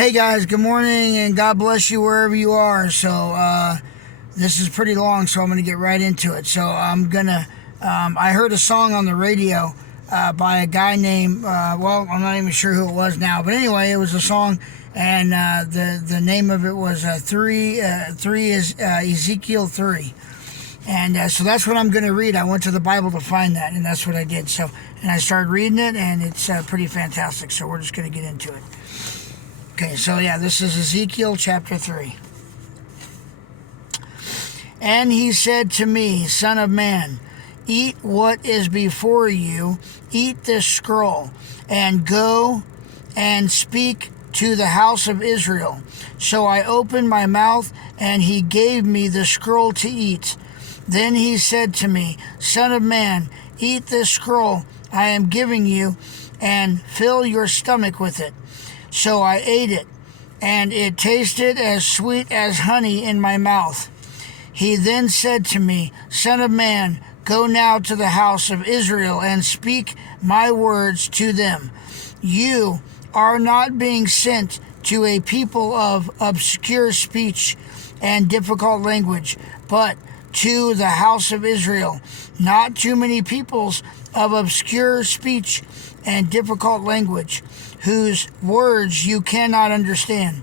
Hey guys, good morning and God bless you wherever you are. So this is pretty long, so I'm gonna get right into it. I heard a song on the radio by a guy named I'm not even sure who it was now, but anyway, it was a song, and the name of it was three is Ezekiel 3. And so that's what I'm going to read. I went to the Bible to find that, and that's what I did. And I started reading it, and it's pretty fantastic. So we're just going to get into it. Okay, so this is Ezekiel chapter 3. And he said to me, Son of man, eat what is before you, eat this scroll, and go and speak to the house of Israel. So I opened my mouth, and he gave me the scroll to eat. Then he said to me, Son of man, eat this scroll I am giving you, and fill your stomach with it. So I ate it, and it tasted as sweet as honey in my mouth. He then said to me, Son of man, go now to the house of Israel and speak my words to them. You are not being sent to a people of obscure speech and difficult language, but to the house of Israel, not too many peoples of obscure speech and difficult language, whose words you cannot understand.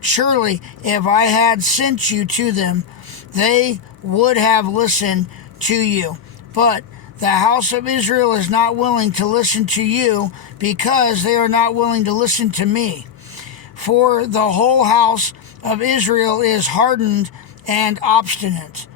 Surely, if I had sent you to them, they would have listened to you. But the house of Israel is not willing to listen to you, because they are not willing to listen to me. For the whole house of Israel is hardened and obstinate.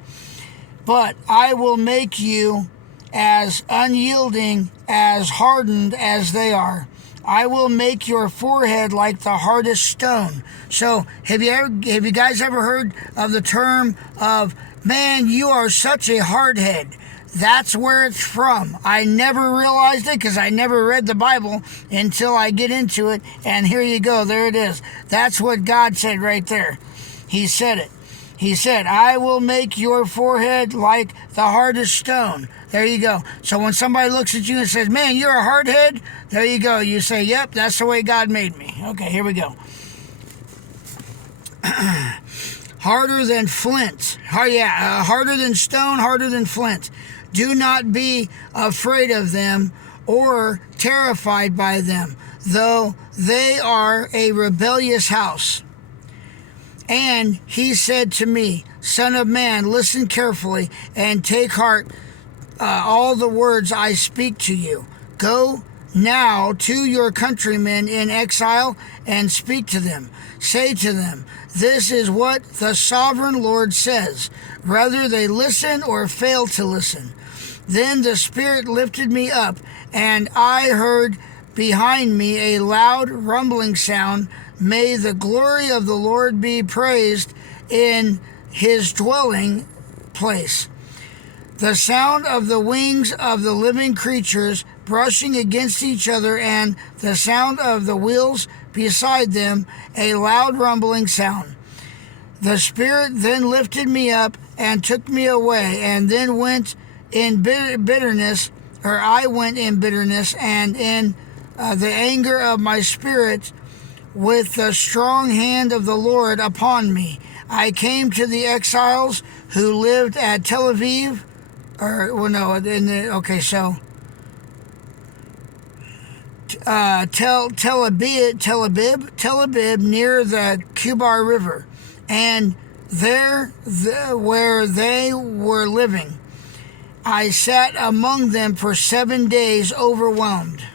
But I will make you as unyielding, as hardened as they are. I will make your forehead like the hardest stone. So, have you guys ever heard of the term of, man, you are such a hardhead? That's where it's from. I never realized it because I never read the Bible until I get into it. And here you go. There it is. That's what God said right there. He said it. He said, I will make your forehead like the hardest stone. There you go. So when somebody looks at you and says, man, you're a hardhead, there you go. You say, yep, that's the way God made me. Okay, here we go. Harder than flint. Harder than stone, harder than flint. Do not be afraid of them or terrified by them, though they are a rebellious house. And he said to me, Son of man, listen carefully and take heart all the words I speak to you. Go now to your countrymen in exile and speak to them. Say to them, this is what the sovereign Lord says, whether they listen or fail to listen. Then the Spirit lifted me up, and I heard behind me a loud rumbling sound. May the glory of the Lord be praised in his dwelling place. The sound of the wings of the living creatures brushing against each other, and the sound of the wheels beside them, a loud rumbling sound. The Spirit then lifted me up and took me away, and then went in bitterness, or I went in bitterness, and in the anger of my spirit, with the strong hand of the Lord upon me. I came to the exiles who lived at Tel Aviv, Tel Aviv near the Kubar River, and where they were living. I sat among them for 7 days, overwhelmed.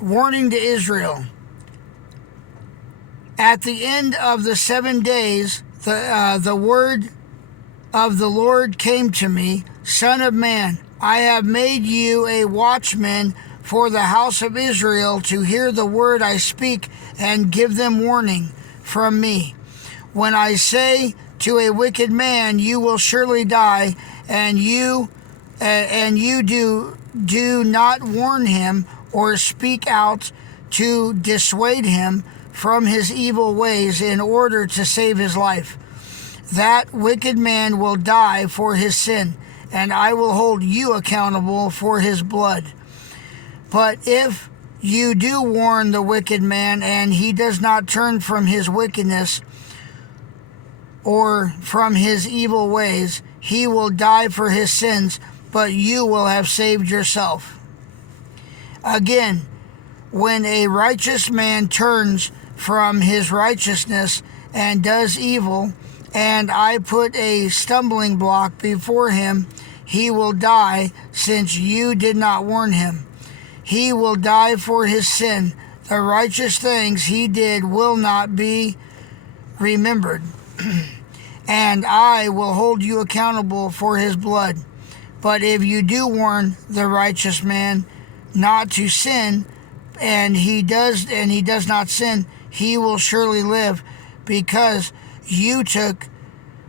Warning to Israel. At the end of the 7 days, the word of the Lord came to me, Son of man, I have made you a watchman for the house of Israel to hear the word I speak and give them warning from me. When I say to a wicked man, you will surely die, and you do not warn him or speak out to dissuade him from his evil ways in order to save his life, that wicked man will die for his sin, and I will hold you accountable for his blood. But if you do warn the wicked man, and he does not turn from his wickedness or from his evil ways, he will die for his sins, but you will have saved yourself. Again, when a righteous man turns from his righteousness and does evil, and I put a stumbling block before him, he will die, since you did not warn him. He will die for his sin. The righteous things he did will not be remembered. And I will hold you accountable for his blood. But if you do warn the righteous man not to sin, and he does not sin, he will surely live, because you took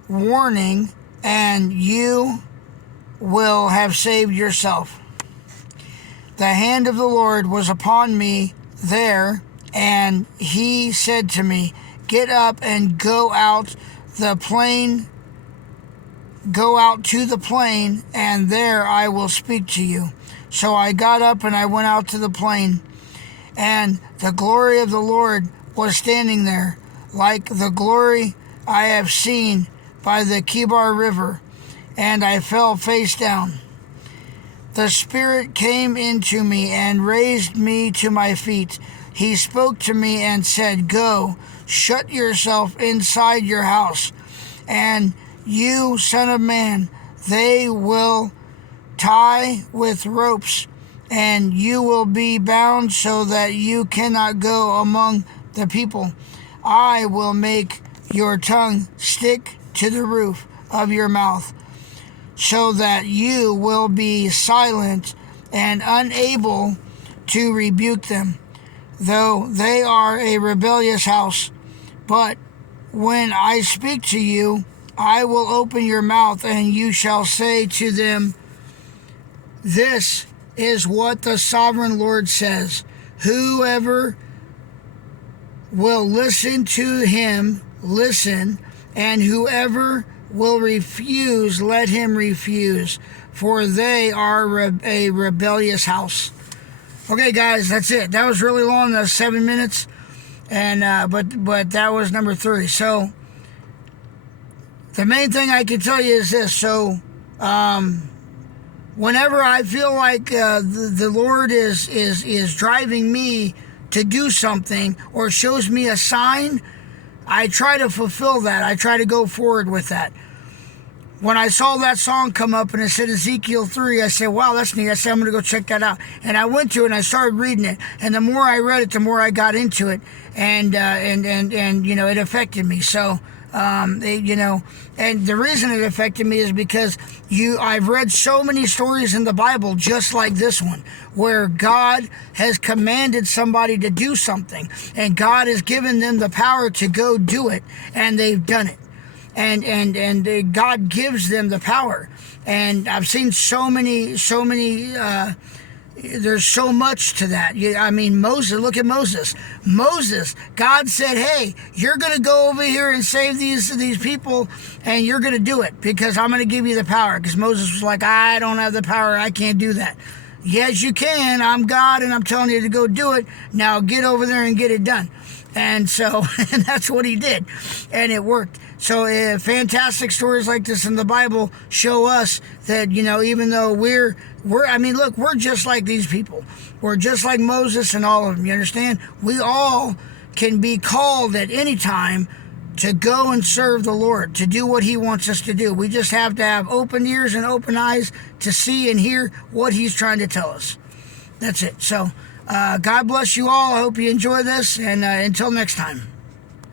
warning, and you will have saved yourself. The hand of the Lord was upon me there, and he said to me, get up and go out to the plain, and there I will speak to you. So I got up and I went out to the plain, and the glory of the Lord was standing there, like the glory I have seen by the Kibar River, and I fell face down. The Spirit came into me and raised me to my feet. He spoke to me and said, go, shut yourself inside your house, and you, son of man, they will tie with ropes, and you will be bound so that you cannot go among the people. I will make your tongue stick to the roof of your mouth, so that you will be silent and unable to rebuke them, though they are a rebellious house. But when I speak to you, I will open your mouth, and you shall say to them, this is what the sovereign Lord says. Whoever will listen to him, listen, and whoever will refuse, let him refuse, for they are a rebellious house. Okay, guys, that's it. That was really long. That was 7 minutes, and but that was number 3. So the main thing I can tell you is this. So whenever I feel like the Lord is driving me to do something or shows me a sign, I try to fulfill that. I try to go forward with that. When I saw that song come up and it said Ezekiel 3, I said, wow, that's neat. I said, I'm going to go check that out. And I went to it and I started reading it. And the more I read it, the more I got into it. And you know, it affected me. So, you know, and the reason it affected me is because I've read so many stories in the Bible just like this one, where God has commanded somebody to do something, and God has given them the power to go do it, and they've done it. And God gives them the power. And I've seen so many, there's so much to that. I mean, Moses, look at Moses. Moses, God said, hey, you're going to go over here and save these people, and you're going to do it because I'm going to give you the power. Because Moses was like, I don't have the power. I can't do that. Yes, you can. I'm God, and I'm telling you to go do it. Now get over there and get it done. And so, and that's what he did. And it worked. So fantastic stories like this in the Bible show us that, you know, even though we're just like these people. We're just like Moses and all of them, you understand? We all can be called at any time to go and serve the Lord, to do what he wants us to do. We just have to have open ears and open eyes to see and hear what he's trying to tell us. That's it. So God bless you all. I hope you enjoy this, and until next time.